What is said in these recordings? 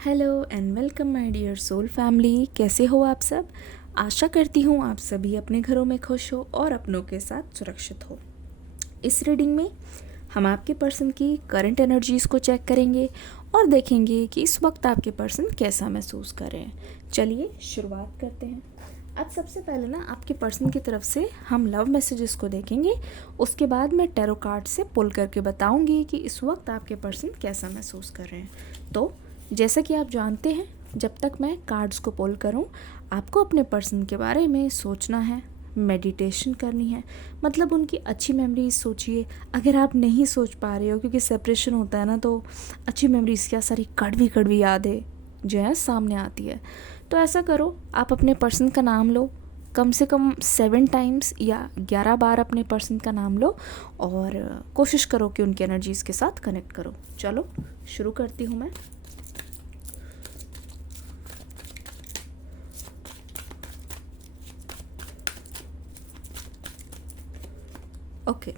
Hello and welcome my dear soul family. कैसे हो आप सब? आशा करती हूँ आप सभी अपने घरों में खुश हो और अपनों के साथ सुरक्षित हो। इस रीडिंग में हम आपके पर्सन की करंट एनर्जीज़ को चेक करेंगे और देखेंगे कि इस वक्त आपके पर्सन कैसा महसूस कर रहे हैं। चलिए शुरुआत करते हैं। आज सबसे पहले ना आपके पर्सन की तरफ से हम लव मैसेजेस को देखेंगे। उसके बाद मैं टैरो कार्ड से पुल करके बताऊंगी कि इस वक्त आपके पर्सन कैसा महसूस कर रहे हैं। तो जैसा कि आप जानते हैं, जब तक मैं कार्ड्स को पुल करूं, आपको अपने पर्सन के बारे में सोचना है, मेडिटेशन करनी है, मतलब उनकी अच्छी मेमोरीज सोचिए। अगर आप नहीं सोच पा रहे हो क्योंकि सेपरेशन होता है ना, तो अच्छी मेमोरीज क्या सारी कड़वी कड़वी यादें जो है सामने आती है। तो ऐसा करो, आप अपने पर्सन का नाम लो, कम से कम 7 टाइम्स या 11 बार अपने पर्सन का नाम लो और कोशिश करो कि उनकी एनर्जीज़ के साथ कनेक्ट करो। चलो शुरू करती हूँ मैं। ओके,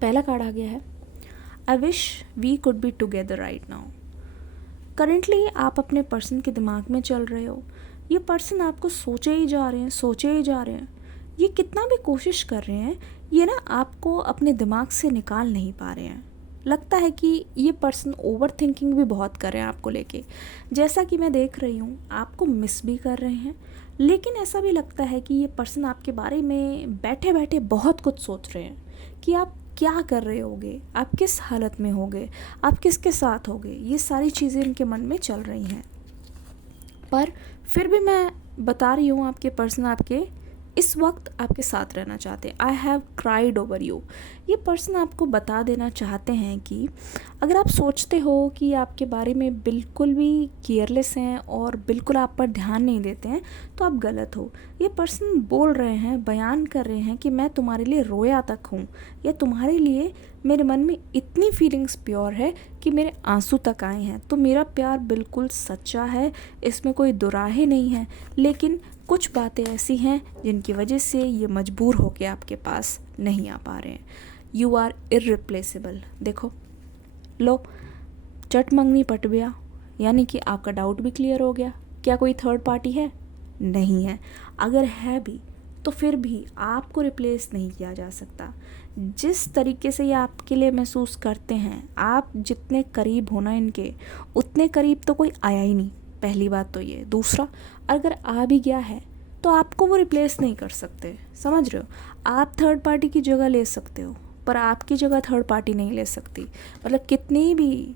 पहला कार्ड आ गया है, I wish we could be together right now. Currently आप अपने पर्सन के दिमाग में चल रहे हो। ये पर्सन आपको सोचे ही जा रहे हैं, सोचे ही जा रहे हैं। ये कितना भी कोशिश कर रहे हैं, ये ना आपको अपने दिमाग से निकाल नहीं पा रहे हैं। लगता है कि ये पर्सन ओवर थिंकिंग भी बहुत कर रहे हैं आपको लेके। जैसा कि मैं देख रही हूँ, आपको मिस भी कर रहे हैं, लेकिन ऐसा भी लगता है कि ये पर्सन आपके बारे में बैठे बैठे बहुत कुछ सोच रहे हैं कि आप क्या कर रहे होगे, आप किस हालत में होगे, आप किसके साथ होगे। ये सारी चीज़ें इनके मन में चल रही हैं। पर फिर भी मैं बता रही हूँ, आपके पर्सन आपके इस वक्त आपके साथ रहना चाहते हैं। I have cried over you. ये पर्सन आपको बता देना चाहते हैं कि अगर आप सोचते हो कि आपके बारे में बिल्कुल भी केयरलेस हैं और बिल्कुल आप पर ध्यान नहीं देते हैं, तो आप गलत हो। ये पर्सन बोल रहे हैं, बयान कर रहे हैं कि मैं तुम्हारे लिए रोया तक हूँ, या तुम्हारे लिए मेरे मन में इतनी फीलिंग्स प्योर है कि मेरे आंसू तक आए हैं। तो मेरा प्यार बिल्कुल सच्चा है, इसमें कोई दुराहे नहीं है, लेकिन कुछ बातें ऐसी हैं जिनकी वजह से ये मजबूर होकर आपके पास नहीं आ पा रहे हैं। You are irreplaceable. देखो, लो, चट मंगनी पट गया, यानी कि आपका डाउट भी क्लियर हो गया। क्या कोई थर्ड पार्टी है? नहीं है। अगर है भी तो फिर भी आपको रिप्लेस नहीं किया जा सकता। जिस तरीके से ये आपके लिए महसूस करते हैं, आप जितने करीब हो ना इनके, उतने करीब तो कोई आया ही नहीं। पहली बात तो ये। दूसरा, अगर आ भी गया है तो आपको वो रिप्लेस नहीं कर सकते। समझ रहे हो? आप थर्ड पार्टी की जगह ले सकते हो, पर आपकी जगह थर्ड पार्टी नहीं ले सकती। मतलब कितनी भी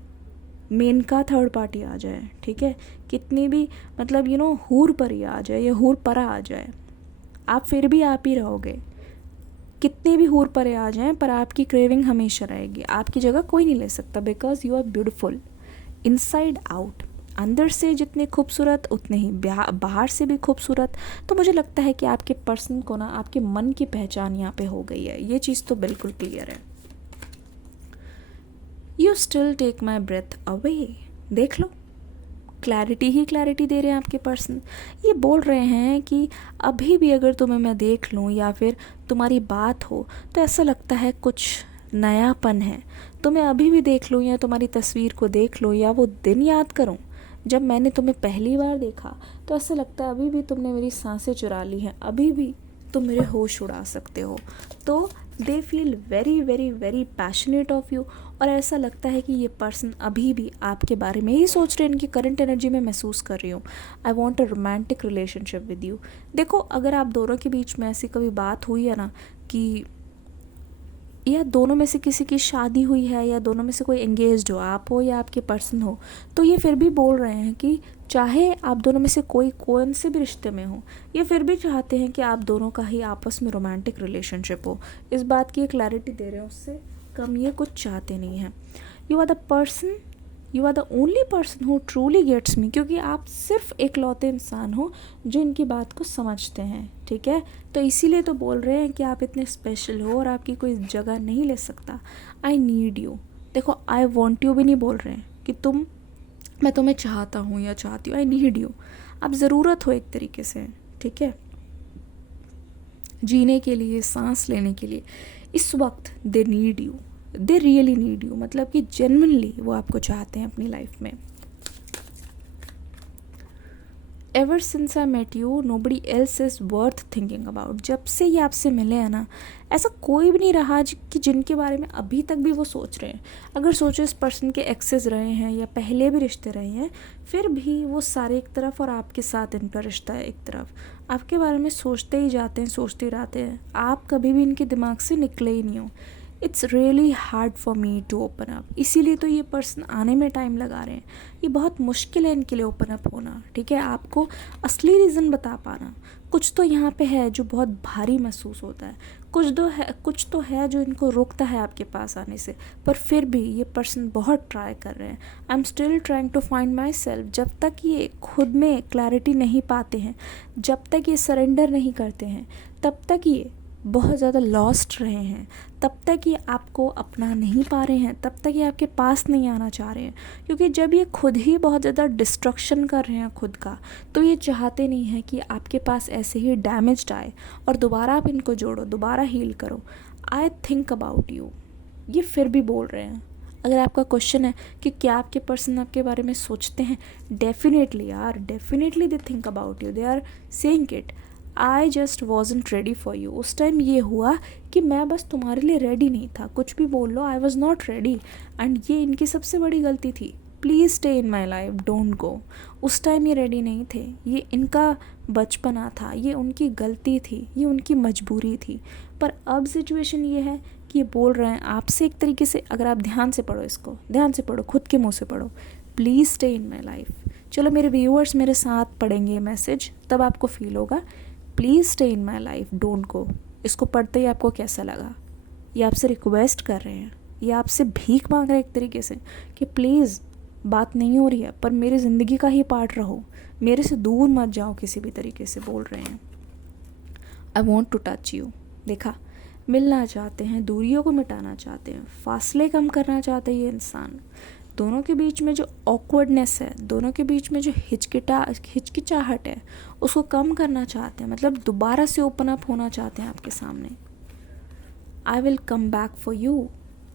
मेन का थर्ड पार्टी आ जाए, ठीक है, कितनी भी मतलब हूर परी आ जाए या हूर परा आ जाए, आप फिर भी आप ही रहोगे। कितने भी हूर परे आ जाएं, पर आपकी क्रेविंग हमेशा रहेगी। आपकी जगह कोई नहीं ले सकता, because you are beautiful inside out. अंदर से जितने खूबसूरत, उतने ही बाहर से भी खूबसूरत। तो मुझे लगता है कि आपके पर्सन को ना आपके मन की पहचान यहाँ पे हो गई है। ये चीज़ तो बिल्कुल क्लियर है। You still take my breath away. देख लो, क्लैरिटी ही क्लैरिटी दे रहे हैं आपके पर्सन। ये बोल रहे हैं कि अभी भी अगर तुम्हें मैं देख लूँ या फिर तुम्हारी बात हो, तो ऐसा लगता है कुछ नयापन है। तुम्हें अभी भी देख लूँ या तुम्हारी तस्वीर को देख लूँ या वो दिन याद करूँ जब मैंने तुम्हें पहली बार देखा, तो ऐसा लगता है अभी भी तुमने मेरी सांसें चुरा ली हैं, अभी भी तुम मेरे होश उड़ा सकते हो। तो they feel very very very passionate of you. और ऐसा लगता है कि ये पर्सन अभी भी आपके बारे में ही सोच रहे हैं। इनकी करंट एनर्जी में महसूस कर रही हूँ, I want a romantic relationship with you. देखो, अगर आप दोनों के बीच में ऐसी कभी बात हुई है ना कि या दोनों में से किसी की शादी हुई है या दोनों में से कोई एंगेज्ड हो, आप हो या आपके पर्सन हो, तो ये फिर भी बोल रहे हैं कि चाहे आप दोनों में से कोई कौन से भी रिश्ते में हो, ये फिर भी चाहते हैं कि आप दोनों का ही आपस में रोमांटिक रिलेशनशिप हो। इस बात की क्लैरिटी दे रहे हैं, उससे कम ये कुछ चाहते नहीं हैं। You are the person, you are the only person who truly gets me. क्योंकि आप सिर्फ एकलौते इंसान हो जो इनकी बात को समझते हैं, ठीक है। तो इसीलिए तो बोल रहे हैं कि आप इतने स्पेशल हो और आपकी कोई जगह नहीं ले सकता। I need you. देखो, आई वॉन्ट यू भी नहीं बोल रहे हैं कि मैं तुम्हें चाहता हूँ या चाहती हूँ। I need you. आप ज़रूरत हो एक तरीके से, ठीक है, जीने के लिए, सांस लेने के लिए। इस वक्त they need you, they really need you. मतलब कि जेन्युइनली वो आपको चाहते हैं अपनी लाइफ में। Ever since I met you nobody else is worth thinking about. जब से ये आपसे मिले हैं ना, ऐसा कोई भी नहीं रहा कि जिनके बारे में अभी तक भी वो सोच रहे हैं. अगर सोचो इस पर्सन के एक्सेस रहे हैं या पहले भी रिश्ते रहे हैं, फिर भी वो सारे एक तरफ और आपके साथ इनका रिश्ता है एक तरफ. आपके बारे में सोचते ही जाते हैं, सोचते ही रहते हैं. आप कभी भी इनके दिमाग से निकले ही नहीं हो. It's really hard for me to open up. इसीलिए तो ये पर्सन आने में टाइम लगा रहे हैं. ये बहुत मुश्किल है इनके लिए ओपन अप होना. ठीक है, आपको असली रीज़न बता पाना. कुछ तो यहाँ पे है जो बहुत भारी महसूस होता है. कुछ तो है जो इनको रोकता है आपके पास आने से. पर फिर भी ये पर्सन बहुत ट्राई कर रहे हैं. I am still trying to find myself. जब तक ये खुद में क्लैरिटी नहीं पाते हैं, जब तक ये सरेंडर नहीं करते हैं, तब तक ये बहुत ज़्यादा लॉस्ट रहे हैं. तब तक ये आपको अपना नहीं पा रहे हैं, तब तक ये आपके पास नहीं आना चाह रहे हैं. क्योंकि जब ये खुद ही बहुत ज़्यादा डिस्ट्रक्शन कर रहे हैं खुद का, तो ये चाहते नहीं हैं कि आपके पास ऐसे ही डैमेज्ड आए और दोबारा आप इनको जोड़ो, दोबारा हील करो. आई थिंक अबाउट यू, ये फिर भी बोल रहे हैं. अगर आपका क्वेश्चन है कि क्या आपके पर्सन आपके बारे में सोचते हैं, डेफिनेटली यार, definitely they think about you. They are saying it. I just wasn't ready for you. उस टाइम ये हुआ कि मैं बस तुम्हारे लिए रेडी नहीं था. कुछ भी बोल लो, I was not ready. And ये इनकी सबसे बड़ी गलती थी. Please stay in my life, don't go. उस टाइम ये रेडी नहीं थे. ये इनका बचपना था, ये उनकी गलती थी, ये उनकी मजबूरी थी. पर अब सिचुएशन ये है कि ये बोल रहे हैं आपसे एक तरीके से. अगर आप ध्यान से पढ़ो, इसको ध्यान से पढ़ो, खुद के मुँह से पढ़ो. Please stay in my life. चलो मेरे व्यूअर्स मेरे साथ पढ़ेंगे ये मैसेज, तब आपको फील होगा. Please stay in my life, don't गो. इसको पढ़ते ही आपको कैसा लगा? ये आपसे रिक्वेस्ट कर रहे हैं, ये आपसे भीख मांग रहे हैं एक तरीके से कि प्लीज़, बात नहीं हो रही है पर मेरी ज़िंदगी का ही पार्ट रहो, मेरे से दूर मत जाओ किसी भी तरीके से. बोल रहे हैं I want to touch you. देखा, मिलना चाहते हैं, दूरियों को मिटाना चाहते हैं, फासले कम करना चाहते हैं ये इंसान. दोनों के बीच में जो ऑकवर्डनेस है, दोनों के बीच में जो हिचकिचाहट है, उसको कम करना चाहते हैं. मतलब दोबारा से ओपन अप होना चाहते हैं आपके सामने. I will come back for you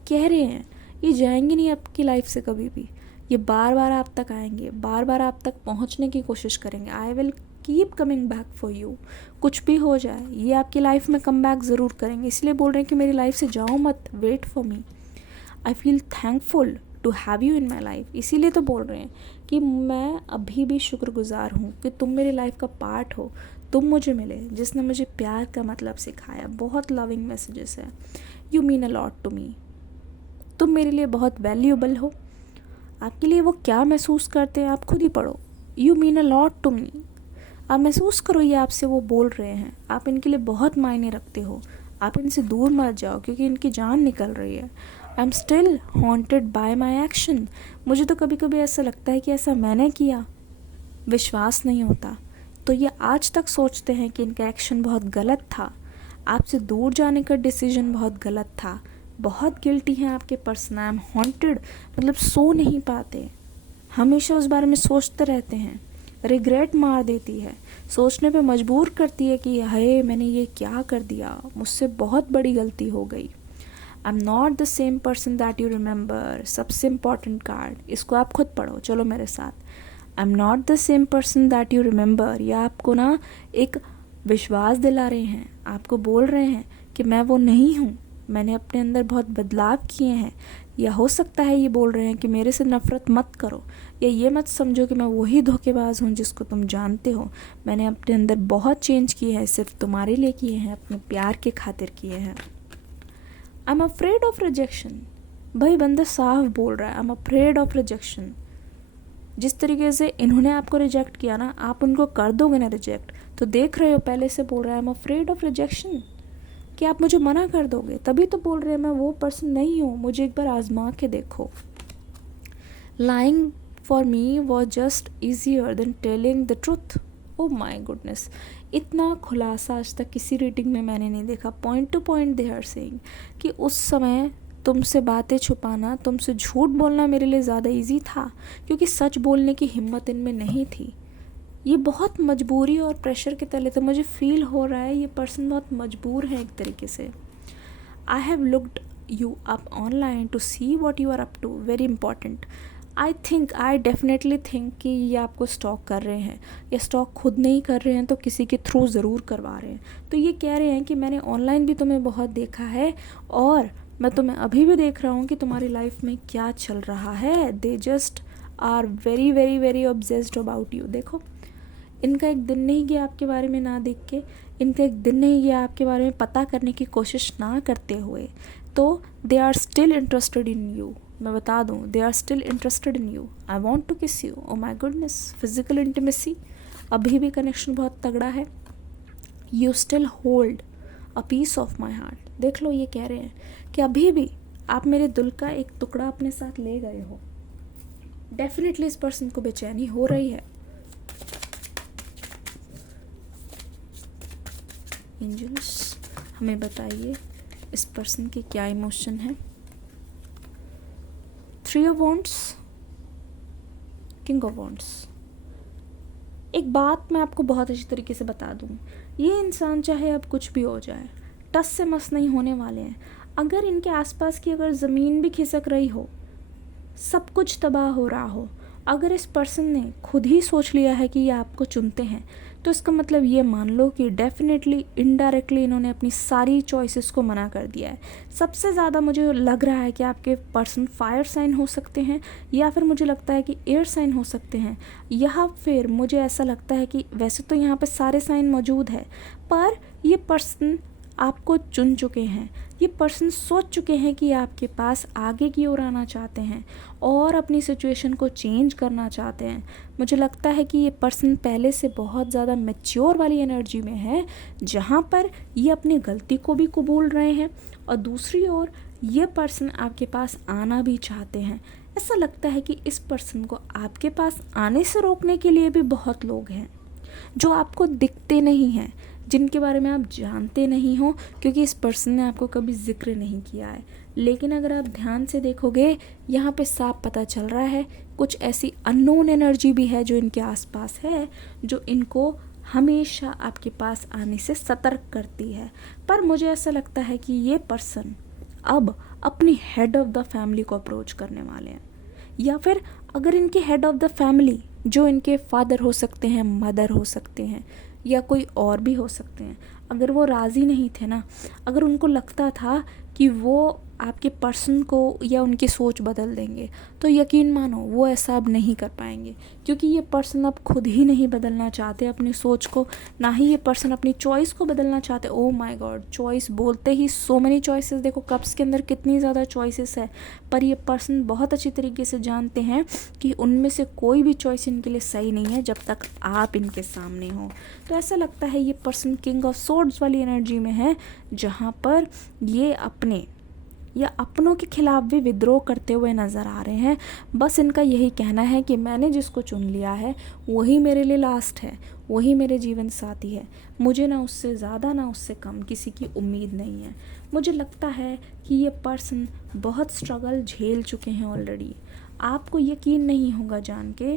कह रहे हैं. ये जाएंगे नहीं आपकी लाइफ से कभी भी. ये बार बार आप तक आएंगे, बार बार आप तक पहुंचने की कोशिश करेंगे. I will keep coming back for you. कुछ भी हो जाए, ये आपकी लाइफ में कम बैक ज़रूर करेंगे. इसलिए बोल रहे हैं कि मेरी लाइफ से जाओ मत, wait for me. I feel thankful to have you in my life. इसीलिए तो बोल रहे हैं कि मैं अभी भी शुक्रगुजार हूँ कि तुम मेरी लाइफ का पार्ट हो. तुम मुझे मिले जिसने मुझे प्यार का मतलब सिखाया. बहुत लविंग मैसेजेस है. You mean a lot to me. तुम मेरे लिए बहुत वैल्यूएबल हो. आपके लिए वो क्या महसूस करते हैं आप खुद ही पढ़ो. You mean a lot to me. आप महसूस करो ये आपसे वो बोल रहे हैं. आप इनके लिए बहुत मायने रखते हो. आप इनसे दूर मत जाओ क्योंकि इनकी जान निकल रही है. आई am still haunted bye my action. मुझे तो कभी कभी ऐसा लगता है कि ऐसा मैंने किया. विश्वास नहीं होता. तो ये आज तक सोचते हैं कि इनका एक्शन बहुत गलत था. आपसे दूर जाने का डिसीजन बहुत गलत था. बहुत गिल्टी हैं आपके पर्सन. आई एम हॉन्टेड मतलब सो नहीं पाते, हमेशा उस बारे में सोचते रहते हैं. रिग्रेट मार देती है, सोचने पे मजबूर करती है कि हाय मैंने ये क्या कर दिया, मुझसे बहुत बड़ी गलती हो गई. I am not the same person that you remember. सबसे इम्पॉर्टेंट कार्ड, इसको आप खुद पढ़ो, चलो मेरे साथ. I am not the same person that you remember. या आपको ना एक विश्वास दिला रहे हैं, आपको बोल रहे हैं कि मैं वो नहीं हूँ, मैंने अपने अंदर बहुत बदलाव किए हैं. या हो सकता है ये बोल रहे हैं कि मेरे से नफ़रत मत करो, या ये मत समझो कि मैं वही धोखेबाज हूँ जिसको तुम जानते हो. मैंने अपने अंदर बहुत चेंज किए हैं, सिर्फ तुम्हारे लिए किए हैं, अपने प्यार के खातिर किए हैं. I am afraid of rejection. भाई बंदा साफ बोल रहा है, I am afraid of rejection. जिस तरीके से इन्होंने आपको रिजेक्ट किया ना, आप उनको कर दोगे ना रिजेक्ट, तो देख रहे हो पहले से बोल रहा है I am afraid of rejection, कि आप मुझे मना कर दोगे. तभी तो बोल रहे हैं मैं वो पर्सन नहीं हूँ, मुझे एक बार आजमा के देखो. Lying for me was just easier than telling the truth. Oh my goodness, इतना खुलासा आज तक किसी रीडिंग में मैंने नहीं देखा. Point to point they are saying कि उस समय तुमसे बातें छुपाना, तुमसे झूठ बोलना मेरे लिए ज़्यादा इजी था, क्योंकि सच बोलने की हिम्मत इनमें नहीं थी. ये बहुत मजबूरी और प्रेशर के तले थे. मुझे फील हो रहा है ये पर्सन बहुत मजबूर है एक तरीके से. I have looked you up online to see what you are up to. Very important. I definitely think कि ये आपको स्टॉक कर रहे हैं, या स्टॉक खुद नहीं कर रहे हैं तो किसी के थ्रू ज़रूर करवा रहे हैं। तो ये कह रहे हैं कि मैंने ऑनलाइन भी तुम्हें बहुत देखा है और मैं तुम्हें अभी भी देख रहा हूँ कि तुम्हारी लाइफ में क्या चल रहा है। They just are very very very obsessed about you. देखो, इनका एक दिन नहीं गया आपके बारे में ना देख के, इनका एक दिन नहीं गया आपके बारे में पता करने की कोशिश ना करते हुए, तो they are still interested in you. मैं बता दूँ, they are still interested in you. I want to kiss you. Oh my goodness, physical intimacy, अभी भी कनेक्शन बहुत तगड़ा है। You still hold a piece of my heart. देख लो, ये कह रहे हैं कि अभी भी आप मेरे दिल का एक टुकड़ा अपने साथ ले गए हो। डेफिनेटली इस पर्सन को बेचैनी हो रही है। एंजल्स, हमें बताइए इस पर्सन के क्या इमोशन है। 3 of wands, king of wands. एक बात मैं आपको बहुत अच्छी तरीके से बता दूं, ये इंसान चाहे अब कुछ भी हो जाए, टस से मस नहीं होने वाले हैं। अगर इनके आसपास की अगर ज़मीन भी खिसक रही हो, सब कुछ तबाह हो रहा हो, अगर इस पर्सन ने खुद ही सोच लिया है कि ये आपको चुनते हैं, तो इसका मतलब ये मान लो कि डेफिनेटली इनडायरेक्टली इन्होंने अपनी सारी चॉइसेस को मना कर दिया है। सबसे ज़्यादा मुझे लग रहा है कि आपके पर्सन फायर साइन हो सकते हैं, या फिर मुझे लगता है कि एयर साइन हो सकते हैं, या फिर मुझे ऐसा लगता है कि वैसे तो यहाँ पे सारे साइन मौजूद है, पर ये पर्सन आपको चुन चुके हैं। ये पर्सन सोच चुके हैं कि आपके पास आगे की ओर आना चाहते हैं और अपनी सिचुएशन को चेंज करना चाहते हैं। मुझे लगता है कि ये पर्सन पहले से बहुत ज़्यादा मैच्योर वाली एनर्जी में है, जहाँ पर ये अपनी गलती को भी कबूल रहे हैं, और दूसरी ओर ये पर्सन आपके पास आना भी चाहते हैं। ऐसा लगता है कि इस पर्सन को आपके पास आने से रोकने के लिए भी बहुत लोग हैं जो आपको दिखते नहीं हैं, जिनके बारे में आप जानते नहीं हो, क्योंकि इस पर्सन ने आपको कभी जिक्र नहीं किया है। लेकिन अगर आप ध्यान से देखोगे, यहाँ पे साफ पता चल रहा है कुछ ऐसी अननोन एनर्जी भी है जो इनके आसपास है, जो इनको हमेशा आपके पास आने से सतर्क करती है। पर मुझे ऐसा लगता है कि ये पर्सन अब अपनी हेड ऑफ़ द फैमिली को अप्रोच करने वाले हैं, या फिर अगर इनके हेड ऑफ़ द फैमिली, जो इनके फादर हो सकते हैं, मदर हो सकते हैं, या कोई और भी हो सकते हैं, अगर वो राज़ी नहीं थे ना, अगर उनको लगता था कि वो आपके पर्सन को या उनकी सोच बदल देंगे, तो यकीन मानो वो ऐसा अब नहीं कर पाएंगे, क्योंकि ये पर्सन अब खुद ही नहीं बदलना चाहते अपनी सोच को, ना ही ये पर्सन अपनी चॉइस को बदलना चाहते। ओह माय गॉड, चॉइस बोलते ही सो मेनी चॉइसेस। देखो कप्स के अंदर कितनी ज़्यादा चॉइसेस है, पर ये पर्सन बहुत अच्छी तरीके से जानते हैं कि उनमें से कोई भी चॉइस इनके लिए सही नहीं है जब तक आप इनके सामने हो। तो ऐसा लगता है ये पर्सन किंग ऑफ सोर्ड्स वाली एनर्जी में है, जहाँ पर ये अपने या अपनों के खिलाफ भी विद्रोह करते हुए नज़र आ रहे हैं। बस इनका यही कहना है कि मैंने जिसको चुन लिया है वही मेरे लिए लास्ट है, वही मेरे जीवन साथी है, मुझे ना उससे ज़्यादा ना उससे कम किसी की उम्मीद नहीं है। मुझे लगता है कि ये पर्सन बहुत स्ट्रगल झेल चुके हैं ऑलरेडी। आपको यकीन नहीं होगा जान के,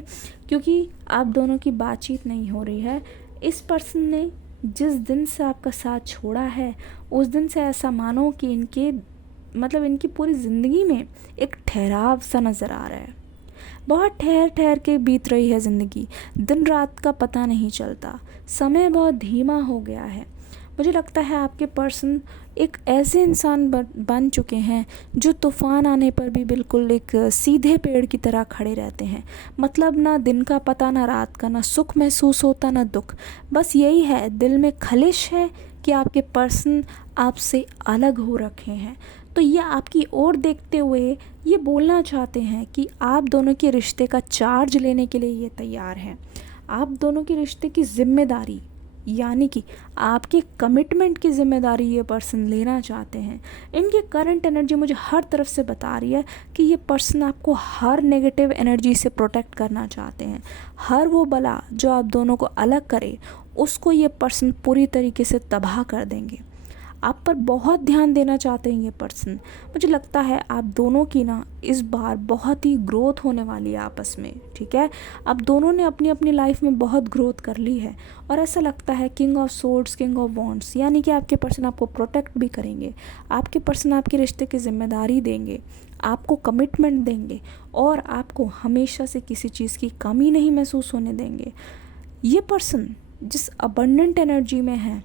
क्योंकि आप दोनों की बातचीत नहीं हो रही है। इस पर्सन ने जिस दिन से आपका साथ छोड़ा है, उस दिन से ऐसा मानो कि इनकी पूरी ज़िंदगी में एक ठहराव सा नज़र आ रहा है। बहुत ठहर ठहर के बीत रही है ज़िंदगी, दिन रात का पता नहीं चलता, समय बहुत धीमा हो गया है। मुझे लगता है आपके पर्सन एक ऐसे इंसान बन चुके हैं जो तूफ़ान आने पर भी बिल्कुल एक सीधे पेड़ की तरह खड़े रहते हैं। मतलब ना दिन का पता ना रात का, ना सुख महसूस होता ना दुख। बस यही है, दिल में खलिश है कि आपके पर्सन आपसे अलग हो रखे हैं। तो ये आपकी ओर देखते हुए ये बोलना चाहते हैं कि आप दोनों के रिश्ते का चार्ज लेने के लिए ये तैयार हैं। आप दोनों के रिश्ते की जिम्मेदारी, यानी कि आपके कमिटमेंट की जिम्मेदारी ये पर्सन लेना चाहते हैं। इनकी करंट एनर्जी मुझे हर तरफ से बता रही है कि ये पर्सन आपको हर नेगेटिव एनर्जी से प्रोटेक्ट करना चाहते हैं। हर वो बला जो आप दोनों को अलग करे, उसको ये पर्सन पूरी तरीके से तबाह कर देंगे। आप पर बहुत ध्यान देना चाहते हैं ये पर्सन। मुझे लगता है आप दोनों की ना इस बार बहुत ही ग्रोथ होने वाली है आपस में, ठीक है। आप दोनों ने अपनी अपनी लाइफ में बहुत ग्रोथ कर ली है, और ऐसा लगता है king of swords, king of wands, यानी कि आपके पर्सन आपको प्रोटेक्ट भी करेंगे। आपके पर्सन आपके रिश्ते की जिम्मेदारी देंगे, आपको कमिटमेंट देंगे और आपको हमेशा से किसी चीज़ की कमी नहीं महसूस होने देंगे। ये पर्सन जिस अबंडेंट एनर्जी में है,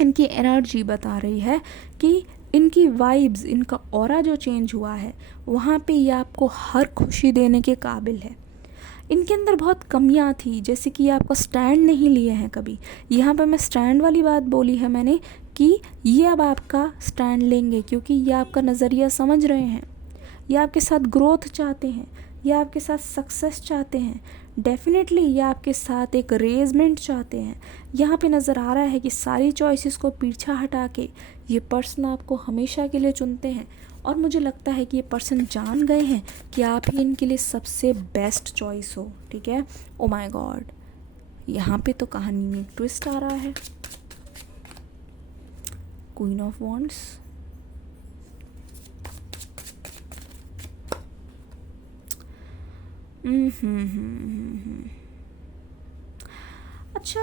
इनकी एनर्जी बता रही है कि इनकी वाइब्स, इनका ऑरा जो चेंज हुआ है वहाँ पे ये आपको हर खुशी देने के काबिल है। इनके अंदर बहुत कमियां थी, जैसे कि ये आपका स्टैंड नहीं लिए हैं कभी। यहाँ पे मैं स्टैंड वाली बात बोली है मैंने कि ये अब आपका स्टैंड लेंगे, क्योंकि ये आपका नज़रिया समझ रहे हैं, ये आपके साथ ग्रोथ चाहते हैं, ये आपके साथ सक्सेस चाहते हैं, डेफिनेटली ये आपके साथ एक रेजमेंट चाहते हैं। यहाँ पे नज़र आ रहा है कि सारी चॉइसेस को पीछा हटा के ये पर्सन आपको हमेशा के लिए चुनते हैं, और मुझे लगता है कि ये पर्सन जान गए हैं कि आप ही इनके लिए सबसे बेस्ट चॉइस हो। ठीक है। ओ माय गॉड, यहाँ पे तो कहानी में ट्विस्ट आ रहा है। क्वीन ऑफ वॉन्ड्स, अच्छा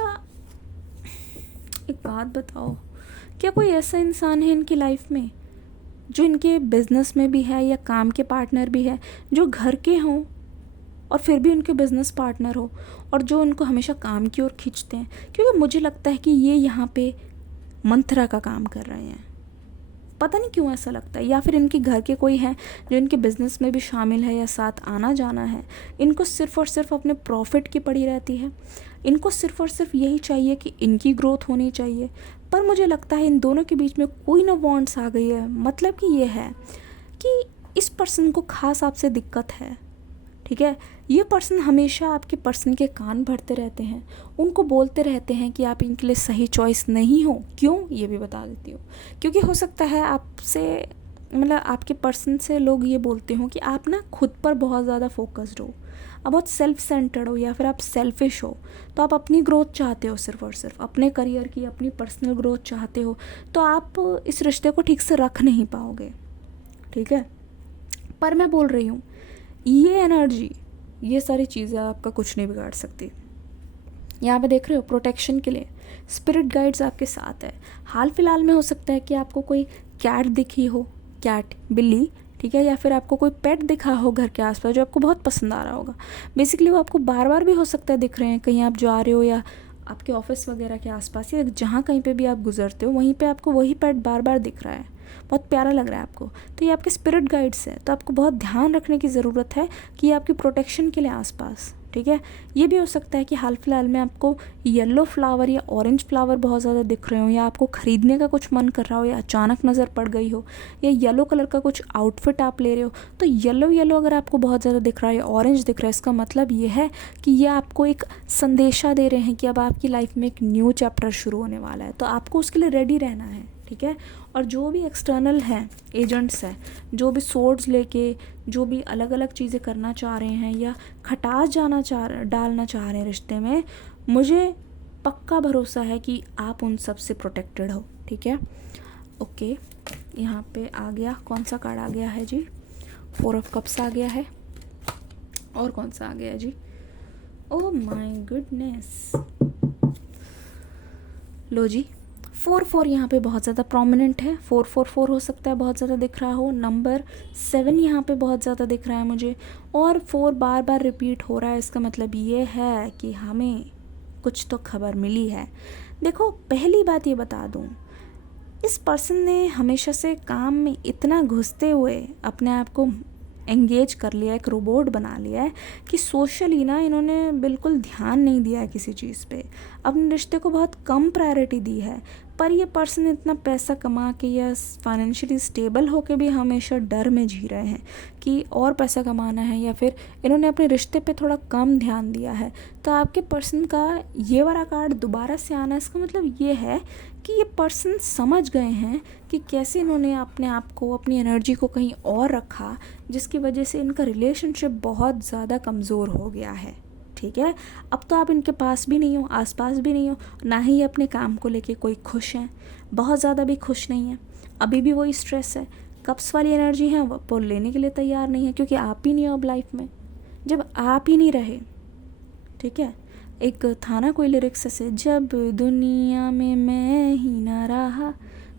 एक बात बताओ, क्या कोई ऐसा इंसान है इनकी लाइफ में जो इनके बिजनेस में भी है या काम के पार्टनर भी है, जो घर के हों और फिर भी उनके बिजनेस पार्टनर हो, और जो उनको हमेशा काम की ओर खींचते हैं? क्योंकि मुझे लगता है कि ये यहाँ पे मंत्रा का काम कर रहे हैं, पता नहीं क्यों ऐसा लगता है। या फिर इनके घर के कोई हैं जो इनके बिज़नेस में भी शामिल है या साथ आना जाना है। इनको सिर्फ़ और सिर्फ अपने प्रॉफिट की पड़ी रहती है, इनको सिर्फ़ और सिर्फ यही चाहिए कि इनकी ग्रोथ होनी चाहिए। पर मुझे लगता है इन दोनों के बीच में कोई ना बॉन्ड्स आ गई है। मतलब कि ये है कि इस पर्सन को खास आपसे दिक्कत है। ठीक है। ये पर्सन हमेशा आपके पर्सन के कान भरते रहते हैं, उनको बोलते रहते हैं कि आप इनके लिए सही चॉइस नहीं हो। क्यों, ये भी बता देती हूँ। क्योंकि हो सकता है आपसे, मतलब आपके पर्सन से लोग ये बोलते हो कि आप ना खुद पर बहुत ज़्यादा फोकस्ड हो, आप बहुत सेल्फ सेंटर्ड हो, या फिर आप सेल्फिश हो। तो आप अपनी ग्रोथ चाहते हो, सिर्फ और सिर्फ अपने करियर की, अपनी पर्सनल ग्रोथ चाहते हो, तो आप इस रिश्ते को ठीक से रख नहीं पाओगे। ठीक है। पर मैं बोल रही हूँ, ये एनर्जी, ये सारी चीज़ें आपका कुछ नहीं बिगाड़ सकती। यहाँ पे देख रहे हो, प्रोटेक्शन के लिए स्पिरिट गाइड्स आपके साथ है। हाल फिलहाल में हो सकता है कि आपको कोई कैट दिखी हो, कैट, बिल्ली, ठीक है, या फिर आपको कोई पेट दिखा हो घर के आसपास जो आपको बहुत पसंद आ रहा होगा। बेसिकली वो आपको बार बार भी हो सकता है दिख रहे हैं, कहीं आप जा रहे हो या आपके ऑफिस वगैरह के आसपास, या जहाँ कहीं पे भी आप गुजरते हो वहीं पे आपको वही पेट बार बार दिख रहा है, बहुत प्यारा लग रहा है आपको। तो ये आपके स्पिरिट गाइड्स है, तो आपको बहुत ध्यान रखने की ज़रूरत है कि ये आपकी प्रोटेक्शन के लिए आसपास। ठीक है। ये भी हो सकता है कि हाल फिलहाल में आपको येलो फ्लावर या ऑरेंज फ्लावर बहुत ज़्यादा दिख रहे हो, या आपको ख़रीदने का कुछ मन कर रहा हो, या अचानक नज़र पड़ गई हो, या येलो कलर का कुछ आउटफिट आप ले रहे हो। तो येलो अगर आपको बहुत ज़्यादा दिख रहा है, ऑरेंज दिख रहा है, इसका मतलब ये है कि ये आपको एक संदेशा दे रहे हैं कि अब आपकी लाइफ में एक न्यू चैप्टर शुरू होने वाला है। तो आपको उसके लिए रेडी रहना है। ठीक है। और जो भी एक्सटर्नल हैं, एजेंट्स हैं, जो भी सोर्ड्स लेके जो भी अलग अलग चीज़ें करना चाह रहे हैं या खटास डालना चाह रहे हैं रिश्ते में, मुझे पक्का भरोसा है कि आप उन सब से प्रोटेक्टेड हो। ठीक है। ओके, यहाँ पे आ गया, कौन सा कार्ड आ गया है जी? 4 ऑफ कप्स आ गया है, और कौन सा आ गया जी? ओह माय गुडनेस, लो जी, 4 यहाँ पे बहुत ज़्यादा प्रोमिनेंट है। 4 हो सकता है बहुत ज़्यादा दिख रहा हो। नंबर 7 यहाँ पे बहुत ज़्यादा दिख रहा है मुझे, और 4 बार बार रिपीट हो रहा है। इसका मतलब ये है कि हमें कुछ तो खबर मिली है। देखो, पहली बात ये बता दूँ, इस पर्सन ने हमेशा से काम में इतना घुसते हुए अपने आप को एंगेज कर लिया, एक रोबोट बना लिया है कि सोशली ना इन्होंने बिल्कुल ध्यान नहीं दिया है किसी चीज़ पे, अपने रिश्ते को बहुत कम प्रायोरिटी दी है। पर ये पर्सन इतना पैसा कमा के या फाइनेंशियली स्टेबल होके भी हमेशा डर में जी रहे हैं कि और पैसा कमाना है, या फिर इन्होंने अपने रिश्ते पे थोड़ा कम ध्यान दिया है। तो आपके पर्सन का ये वाला कार्ड दोबारा से आना, इसका मतलब ये है कि ये पर्सन समझ गए हैं कि कैसे इन्होंने अपने आप को, अपनी एनर्जी को कहीं और रखा, जिसकी वजह से इनका रिलेशनशिप बहुत ज़्यादा कमज़ोर हो गया है। ठीक है। अब तो आप इनके पास भी नहीं हो, आसपास भी नहीं हो, ना ही अपने काम को लेके कोई खुश हैं, बहुत ज़्यादा भी खुश नहीं है, अभी भी वही स्ट्रेस है। कप्स वाली एनर्जी है वो लेने के लिए तैयार नहीं है, क्योंकि आप ही नहीं हो अब लाइफ में। जब आप ही नहीं रहे, ठीक है, एक था ना कोई लिरिक्स ऐसे, जब दुनिया में मैं ही ना रहा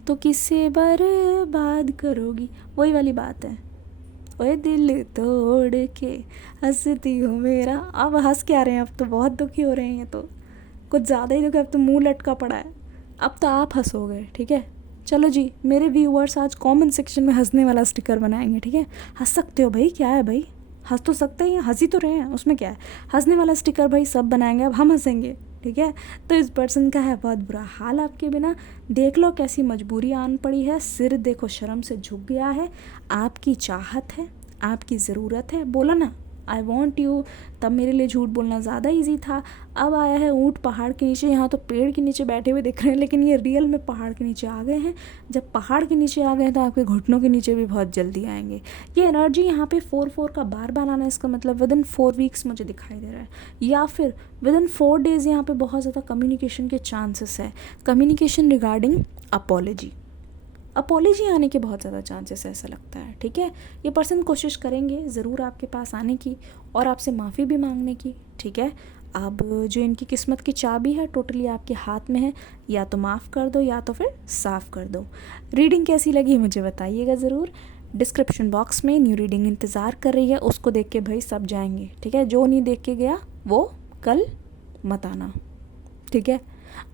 तो किसे बर्बाद करोगी, वही वाली बात है। ओए दिल तोड़ के हंसती हो मेरा। अब हंस क्या रहे हैं, अब तो बहुत दुखी हो रहे हैं, ये तो कुछ ज़्यादा ही दुखी, अब तो मुंह लटका पड़ा है। अब तो आप हंसोगे, ठीक है। चलो जी, मेरे व्यूअर्स आज कमेंट सेक्शन में हंसने वाला स्टिकर बनाएंगे, ठीक है। हंस सकते हो भाई, क्या है भाई, हंस तो सकते ही हैं, हंस ही तो रहे हैं, उसमें क्या है। हंसने वाला स्टिकर भाई सब बनाएंगे, अब हम हंसेंगे, ठीक है। तो इस पर्सन का है बहुत बुरा हाल आपके बिना। देख लो कैसी मजबूरी आन पड़ी है, सिर देखो शर्म से झुक गया है। आपकी चाहत है, आपकी ज़रूरत है, बोला ना आई वॉन्ट यू, तब मेरे लिए झूठ बोलना ज़्यादा ईजी था। अब आया है ऊँट पहाड़ के नीचे, यहाँ तो पेड़ के नीचे बैठे हुए दिख रहे हैं, लेकिन ये रियल में पहाड़ के नीचे आ गए हैं। जब पहाड़ के नीचे आ गए हैं तो आपके घुटनों के नीचे भी बहुत जल्दी आएंगे। ये एनर्जी यहाँ पे 4-4 का बार बार आना, इसका मतलब विद इन 4 वीक्स मुझे दिखाई दे रहा है, या फिर विद इन 4 डेज़ यहाँ पे बहुत ज़्यादा कम्युनिकेशन के चांसेस है। कम्युनिकेशन रिगार्डिंग अपॉलॉजी आने के बहुत ज़्यादा चांसेस है, ऐसा लगता है, ठीक है। ये पर्सन कोशिश करेंगे ज़रूर आपके पास आने की और आपसे माफ़ी भी मांगने की, ठीक है। अब जो इनकी किस्मत की चाबी है टोटली आपके हाथ में है, या तो माफ़ कर दो या तो फिर साफ़ कर दो। रीडिंग कैसी लगी मुझे बताइएगा ज़रूर। डिस्क्रिप्शन बॉक्स में न्यू रीडिंग इंतज़ार कर रही है, उसको देख के भाई सब जाएंगे, ठीक है। जो नहीं देख के गया वो कल मत आना, ठीक है।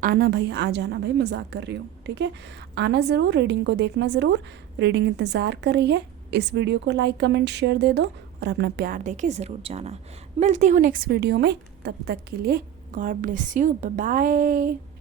आना भाई, आ जाना भाई, मजाक कर रही हूँ, ठीक है। आना ज़रूर, रीडिंग को देखना ज़रूर, रीडिंग इंतज़ार कर रही है। इस वीडियो को लाइक कमेंट शेयर दे दो और अपना प्यार दे के ज़रूर जाना। मिलती हूँ नेक्स्ट वीडियो में, तब तक के लिए God bless you, bye bye.